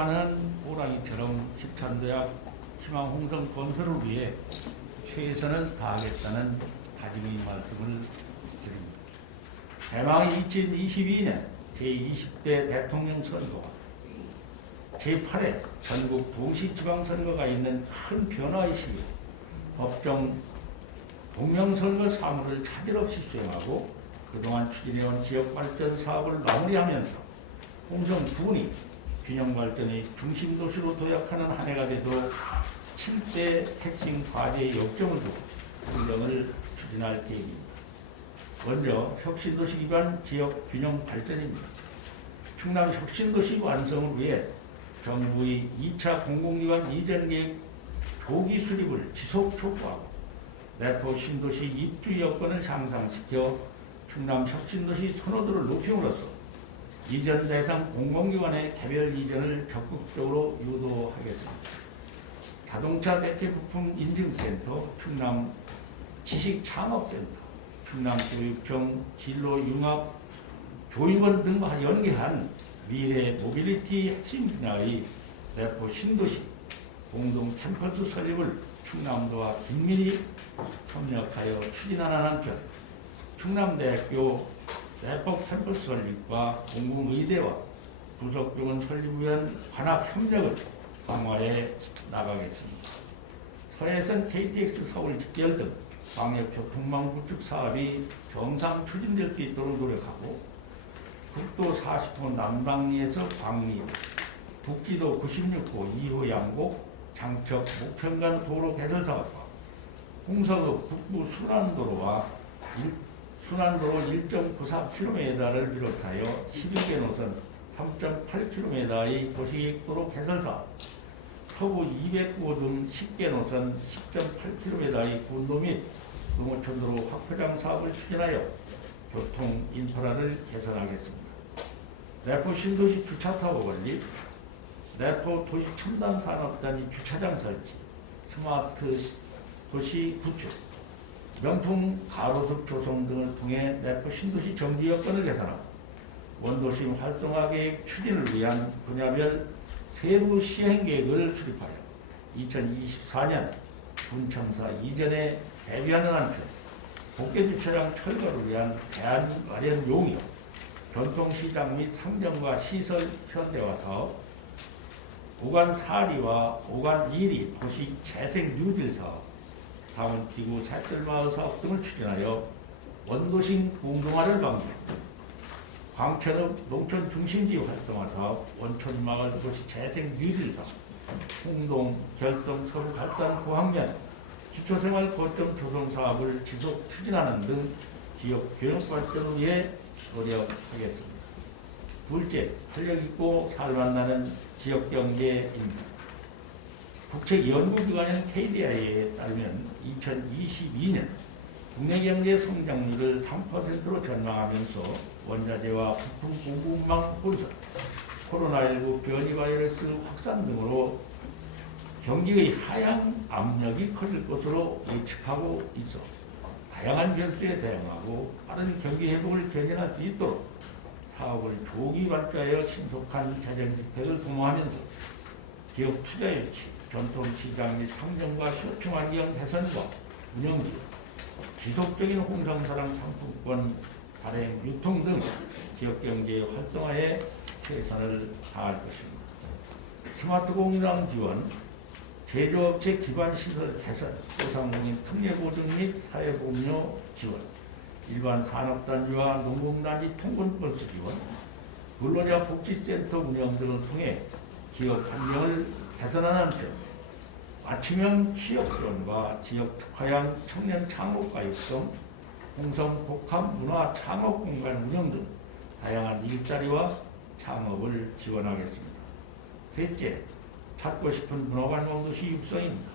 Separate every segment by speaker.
Speaker 1: 하는 호랑이처럼 십천대학 희망 홍성 건설을 위해 최선을 다하겠다는 다짐의 말씀을 드립니다. 대망 2022년 제20대 대통령 선거와 제8회 전국 도시지방선거가 있는 큰 변화의 시기에 법정 동명선거 사무를 차질 없이 수행하고 그동안 추진해온 지역발전 사업을 마무리하면서 홍성 부문이 균형 발전의 중심 도시로 도약하는 한 해가 되도록 7대 핵심 과제의 역점을 두고 행정을 추진할 계획입니다. 먼저 혁신도시 기반 지역 균형 발전입니다. 충남 혁신도시 완성을 위해 정부의 2차 공공기관 이전 계획 조기 수립을 지속 촉구하고 내포 신도시 입주 여건을 향상시켜 충남 혁신도시 선호도를 높임으로써 이전 대상 공공기관의 개별 이전을 적극적으로 유도하겠습니다. 자동차 대체 부품 인증센터, 충남 지식창업센터, 충남교육청 진로융합 교육원 등과 연계한 미래 모빌리티 핵심 분야의 내포 신도시 공동 캠퍼스 설립을 충남도와 긴밀히 협력하여 추진하는 한편 충남대학교 내법 캠퍼스 설립과 공공의대와 부속병원 설립을 위한 관학 협력을 강화해 나가겠습니다. 서해선 KTX 서울 직결 등 광역교통망 구축 사업이 정상 추진될 수 있도록 노력하고 국도 40호 남방리에서 광리, 북지도 96호 2호 양곡, 장척, 목평간 도로 개설 사업과 홍서급 북부 순환도로와 일- 순환도로 1.94km를 비롯하여 11개 노선 3.8km의 도시계획도로 개설 사업, 서부 209호 등 10개 노선 10.8km의 군도 및 농어촌도로 확포장 사업을 추진하여 교통 인프라를 개선하겠습니다. 내포 신도시 주차타워 건립, 내포 도시 첨단 산업단지 주차장 설치, 스마트 시- 도시 구축, 명품 가로수 조성 등을 통해 내포 신도시 정지 여건을 개선하고 원도심 활성화 계획 추진을 위한 분야별 세부 시행 계획을 수립하여 2024년 분청사 이전에 대비하는 한편 복개 주차장 철거를 위한 대안 마련 용역, 전통시장 및 상점과 시설 현대화 사업, 오간 4리와 오간 1리 도시 재생 뉴딜 사업, 다원지구 새들마을 사업 등을 추진하여 원도심 공동화를 방지, 광천읍 농촌 중심지 활성화 사업, 원촌 마을 도시 재생 뉴딜 사업, 홍동 결성 서부 갈산 부항면 기초생활 거점 조성 사업을 지속 추진하는 등 지역 균형 발전을 위해 노력하겠습니다. 둘째, 활력 있고 살만나는 지역 경제입니다. 국책 연구기관인 KDI에 따르면 2022년 국내 경제 성장률을 3%로 전망하면서 원자재와 부품 공급망 혼선, 코로나19 변이 바이러스 확산 등으로 경기의 하향 압력이 커질 것으로 예측하고 있어 다양한 변수에 대응하고 빠른 경기 회복을 견인할 수 있도록 사업을 조기 발주하여 신속한 재정 집행을 도모하면서 기업 투자 유치, 전통시장 및 상점과 쇼핑 환경 개선과 운영지, 지속적인 홍상사랑 상품권 발행, 유통 등 지역 경제의 활성화에 최선을 다할 것입니다. 스마트 공장 지원, 제조업체 기반 시설 개선, 소상공인 특례 보증 및 사회보험료 지원, 일반 산업단지와 농공단지 통근버스 지원, 근로자 복지센터 운영 등을 통해 기업 환경을 개선하는 한편 아침형 취업 지원과 지역 특화형 청년 창업과 육성, 홍성 복합 문화 창업 공간 운영 등 다양한 일자리와 창업을 지원하겠습니다. 셋째, 찾고 싶은 문화관광 도시 육성입니다.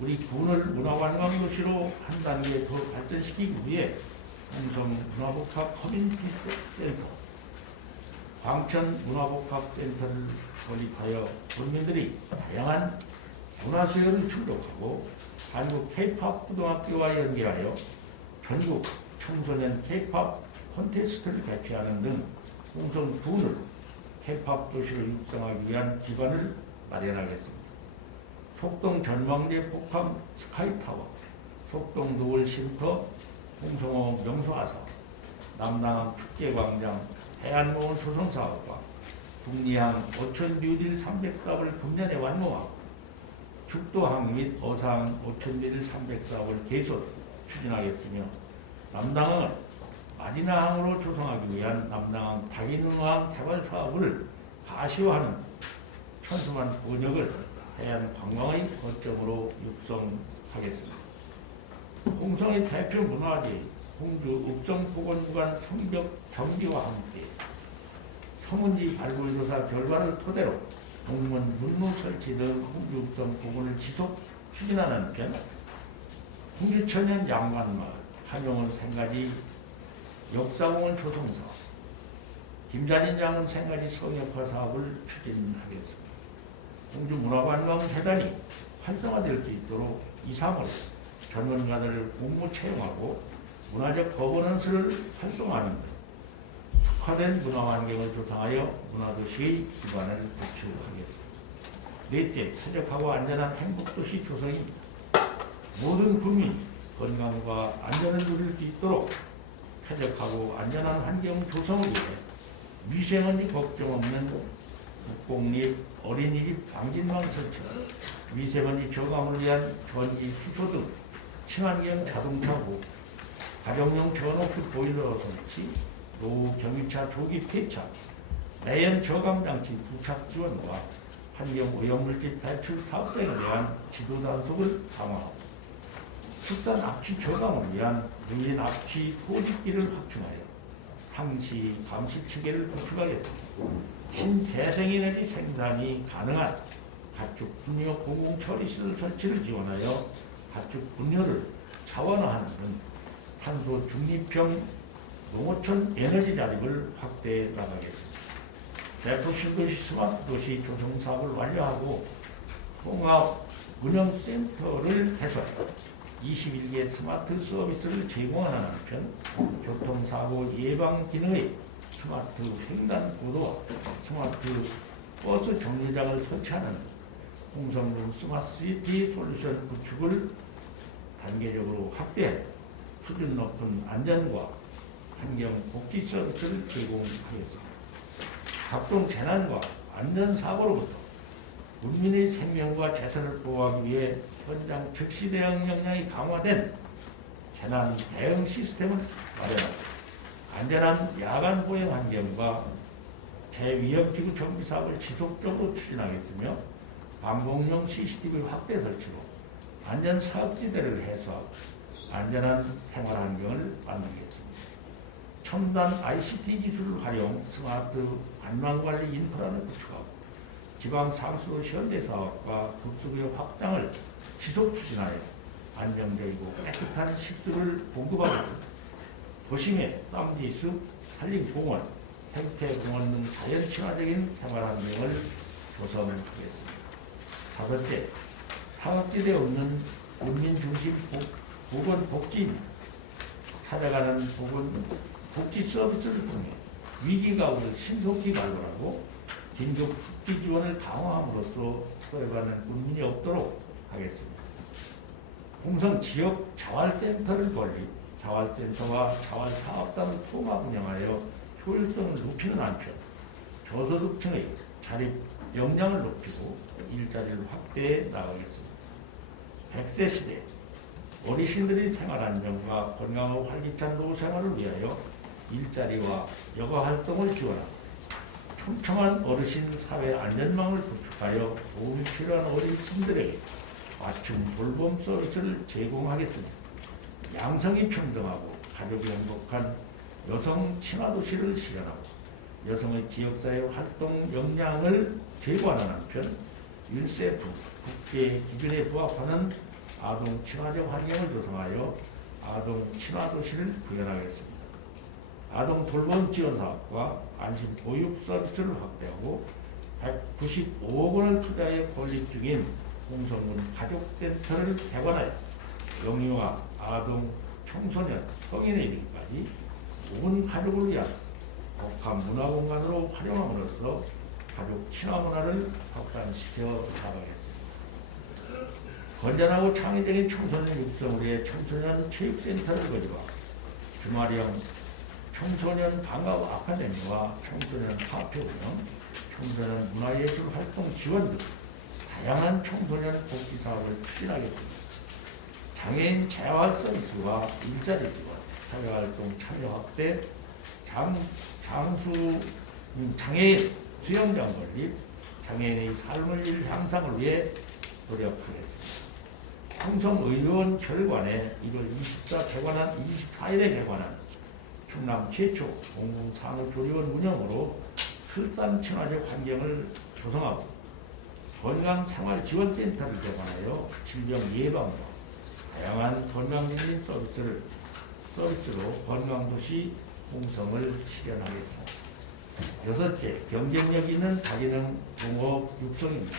Speaker 1: 우리 군을 문화관광 도시로 한 단계 더 발전시키기 위해 홍성 문화복합 커뮤니티 센터, 광천 문화복합 센터를 건립하여 국민들이 다양한 문화수요를 충족하고 한국 케이팝 고등학교와 연계하여 전국 청소년 케이팝 콘테스트를 개최하는 등 홍성 군을 힙합 도시를 육성하기 위한 기반을 마련하겠습니다. 속동 전망대 폭함 스카이타워, 속동 노을 쉼터, 홍성호 명소화사업, 남당항 축제광장, 해안공원 조성사업과 북리항 어촌 뉴딜 300사업을 금년에 완공하고 죽도항 및 어상 어촌뉴딜 300사업을 계속 추진하겠으며 남당항을 마리나항으로 조성하기 위한 남당항 다기능항 개발 사업을 가시화하는 천수만 번역을 해안 관광의 거점으로 육성하겠습니다. 홍성의 대표 문화재 홍주 읍정보건구간 성벽 정비와 함께 서문지 발굴조사 결과를 토대로 동문 문무 설치 등 홍주 읍정 복원을 지속 추진하는 한편 홍주천연 양반마을 한영원 생가지 역사공원 조성사업 김자진 장군 생가지 성역화 사업을 추진하겠습니다. 홍주문화관광재단이 활성화될 수 있도록 2, 3월 전문가들을 공무 채용하고 문화적 거버넌스를 활성화하는 등 특화된 문화환경을 조성하여 문화도시의 기반을 구축하겠습니다. 넷째, 쾌적하고 안전한 행복도시 조성이 모든 국민 건강과 안전을 누릴 수 있도록 쾌적하고 안전한 환경 조성을 위해 미세먼지 걱정 없는 국공립 어린이집 방진망 설치, 미세먼지 저감을 위한 전기 수소 등 친환경 자동차고 가정용 전업수 보일러 설치, 노후 경유차 조기 폐차, 매연 저감 장치 부착 지원과 환경 오염물질 배출 사업 등에 대한 지도 단속을 강화하고 축산 압취 저감을 위한 유인 압취 포집기를 확충하여 상시 감시 체계를 구축하겠습니다. 신재생에너지 생산이 가능한 가축 분뇨 공공 처리 시설 설치를 지원하여 가축 분뇨를 차원화하는 등 탄소 중립형 농어촌 에너지 자립을 확대해 나가겠습니다. 대표 신도시 스마트 도시 조성 사업을 완료하고 통합 운영센터를 해서 21개 스마트 서비스를 제공하는 한편 교통사고 예방 기능의 스마트 횡단 보도와 스마트 버스 정류장을 설치하는 홍성군 스마트시티 솔루션 구축을 단계적으로 확대해 수준 높은 안전과 환경 복지 서비스를 제공하겠습니다. 각종 재난과 안전사고로부터 국민의 생명과 재산을 보호하기 위해 현장 즉시 대응 역량이 강화된 재난 대응 시스템을 마련하고 안전한 야간 보행 환경과 대위험지구 정비 사업을 지속적으로 추진하겠으며 방공용 CCTV 확대 설치로 안전 사업지대를 해소하고 안전한 생활 환경을 만들겠습니다. 첨단 ICT 기술을 활용 스마트 관광관리 인프라를 구축하고 지방 상수도시 현대사업과 급수구역 확장을 지속 추진하여 안정적이고 깨끗한 식수를 공급하고 도심의 쌈지숲, 한림공원, 생태공원 등 자연 친화적인 생활 환경을 조성하겠습니다. 다섯째, 사각지대에 없는 국민 중심 보건 복지입니다. 찾아가는 보건 복지 서비스를 통해 위기 가운데 신속히 발굴하고 긴급 복지 지원을 강화함으로써 소외받는 국민이 없도록 하겠습니다. 홍성 지역 자활센터를 건립, 자활센터와 자활사업단을 통합 운영하여 효율성을 높이는 한편 저소득층의 자립 역량을 높이고 일자리를 확대해 나가겠습니다. 100세 시대 어르신들의 생활 안정과 건강하고 활기찬 노후 생활을 위하여 일자리와 여가 활동을 지원하고 촘촘한 어르신 사회 안전망을 구축하여 도움이 필요한 어르신들에게 맞춤 돌봄 서비스를 제공하겠습니다. 양성이 평등하고 가족이 행복한 여성 친화 도시를 실현하고 여성의 지역사회 활동 역량을 제고하는 한편 율세프 국제 기준에 부합하는 아동 친화적 환경을 조성하여 아동 친화 도시를 구현하겠습니다. 아동 돌봄 지원 사업과 안심 보육 서비스를 확대하고 195억 원을 투자해 건립 중인 홍성군 가족센터를 개관하여 영유아, 아동, 청소년, 성인에 이르기까지 온 가족을 위한 복합 문화 공간으로 활용함으로써 가족 친화 문화를 확산시켜 나가겠습니다. 건전하고 창의적인 청소년 육성을 위해 청소년 체육센터를 거듭하 주말형 청소년 방과후 아카데미와 청소년 카페 운영, 청소년 문화예술 활동 지원 등 다양한 청소년 복지 사업을 추진하겠습니다. 장애인 재활 서비스와 일자리 지원, 사회활동 참여 확대, 장, 장수 음, 장애인 수영장 건립, 장애인의 삶의 질 향상을 위해 노력하겠습니다. 홍성의원 결관에 1월 24 개관한 24일에 개관한 충남 최초 공공산후조리원 운영으로 출산 친화적 환경을 조성하고 건강생활지원센터를 개관하여 질병 예방과 다양한 건강증진 서비스를 서비스로 건강도시 홍성을 실현하겠습니다. 여섯째, 경쟁력 있는 다기능 농업 육성입니다.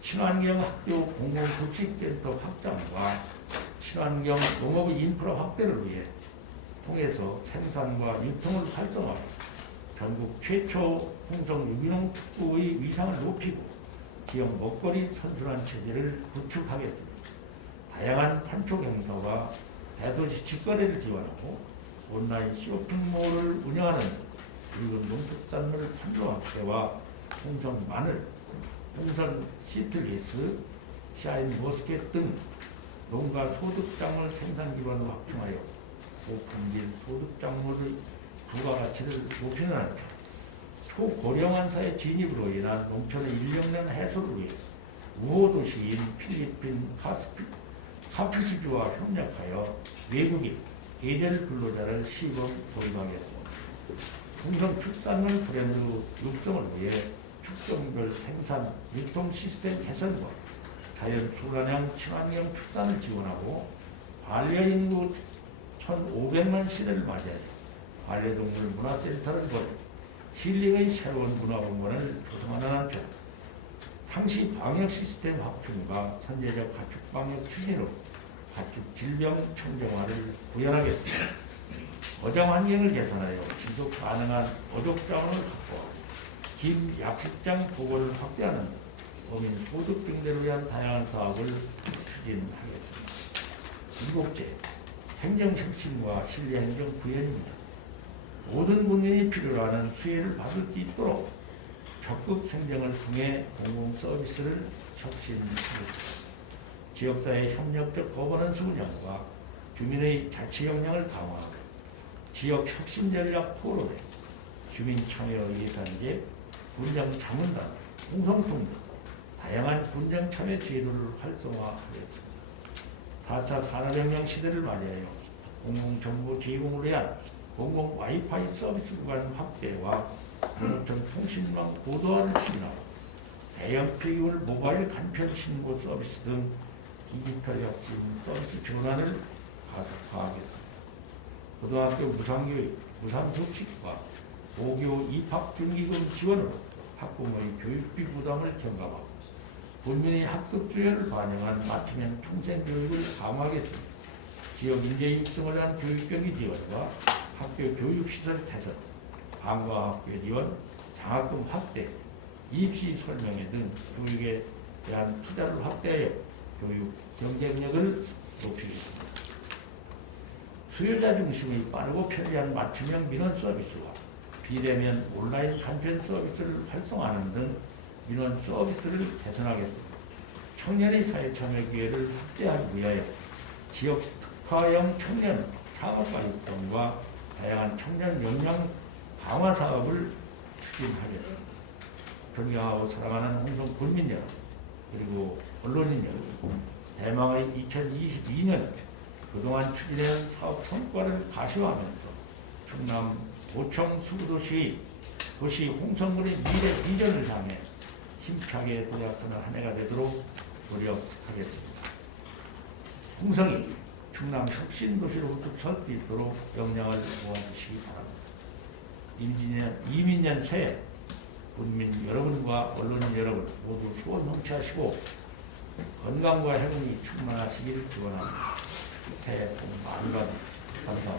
Speaker 1: 친환경 학교 공공급식센터 확장과 친환경 농업 인프라 확대를 위해 통해서 생산과 유통을 활성화, 전국 최초 홍성 유기농 특구의 위상을 높이고 지역 먹거리 선순환 체제를 구축하겠습니다. 다양한 판촉 행사와 대도시 직거래를 지원하고 온라인 쇼핑몰을 운영하는 등 그리고 농축산물 판로 확대와 홍성 마늘, 홍선 시트리스, 샤인 머스켓 등 농가 소득작물 생산 기반을 확충하여 고품질 소득작물의 부가가치를 높이는 한 초고령화사의 진입으로 인한 농촌의 인력난 해소를 위해 우호도시인 필리핀 카스피, 카피스주와 협력하여 외국인 계절 근로자를 시범 도입하겠습니다. 풍성 축산물 브랜드 육성을 위해 축종별 생산 유통 시스템 개선과 자연 순환형 친환경 축산을 지원하고 반려인구 1,500만 시대를 맞이하여 반려동물 문화센터를 벌여 힐링의 새로운 문화공간을 조성하는 한편 상시 방역 시스템 확충과 선제적 가축 방역 추진으로 가축 질병 청정화를 구현하겠습니다. 어장 환경을 개선하여 지속 가능한 어족 자원을 확보하고 김 약식장 보건을 확대하는 어민 소득 증대를 위한 다양한 사업을 추진하겠습니다. 일곱째, 행정혁신과 신뢰행정 구현입니다. 모든 국민이 필요로 하는 수혜를 받을 수 있도록 적극 행정을 통해 공공 서비스를 혁신하겠습니다. 지역사회 협력적 거버넌스 운영과 주민의 자치 역량을 강화하고 지역 혁신 전략 포럼에 주민 참여 예산제, 군정 자문단, 공성통 등 다양한 군정 참여 제도를 활성화하겠습니다. 4차 산업혁명 시대를 맞이하여 공공정보 제공을 위한 공공 와이파이 서비스 구간 확대와 공공청 통신망 고도화를 추진하고 대형 폐기물 모바일 간편 신고 서비스 등 디지털 혁신 서비스 전환을 가속화하겠습니다. 고등학교 무상교육, 무상급식과 고교 입학 준기금 지원으로 학부모의 교육비 부담을 경감하고 국민의 학습 수요를 반영한 맞춤형 평생교육을 강화하겠습니다. 지역 인재 육성을 위한 교육경기 지원과 학교 교육시설 개선, 방과학교 지원, 장학금 확대, 입시 설명회 등 교육에 대한 투자를 확대하여 교육 경쟁력을 높이겠습니다. 수요자 중심의 빠르고 편리한 맞춤형 민원 서비스와 비대면 온라인 간편 서비스를 활성화하는 등 민원 서비스를 개선하겠습니다. 청년의 사회 참여 기회를 확대하기 위하여 지역 특화형 청년 창업과 육성과 다양한 청년 역량 강화 사업을 추진하겠습니다. 존경하고 사랑하는 홍성 국민 여러분 그리고 언론인 여러분 대망의 2022년 그동안 추진해온 사업 성과를 가시화하면서 충남 도청 수도시 도시 홍성군의 미래 비전을 향해 힘차게 도약하는 한 해가 되도록 노력하겠습니다. 홍성이 충남 혁신도시로 우뚝 설 수 있도록 역량을 모아주시기 바랍니다. 임진년, 이민년 새해 국민 여러분과 언론인 여러분 모두 소원 성취하시고 건강과 행운이 충만하시길 기원합니다. 새해 복 많이 받으십시오.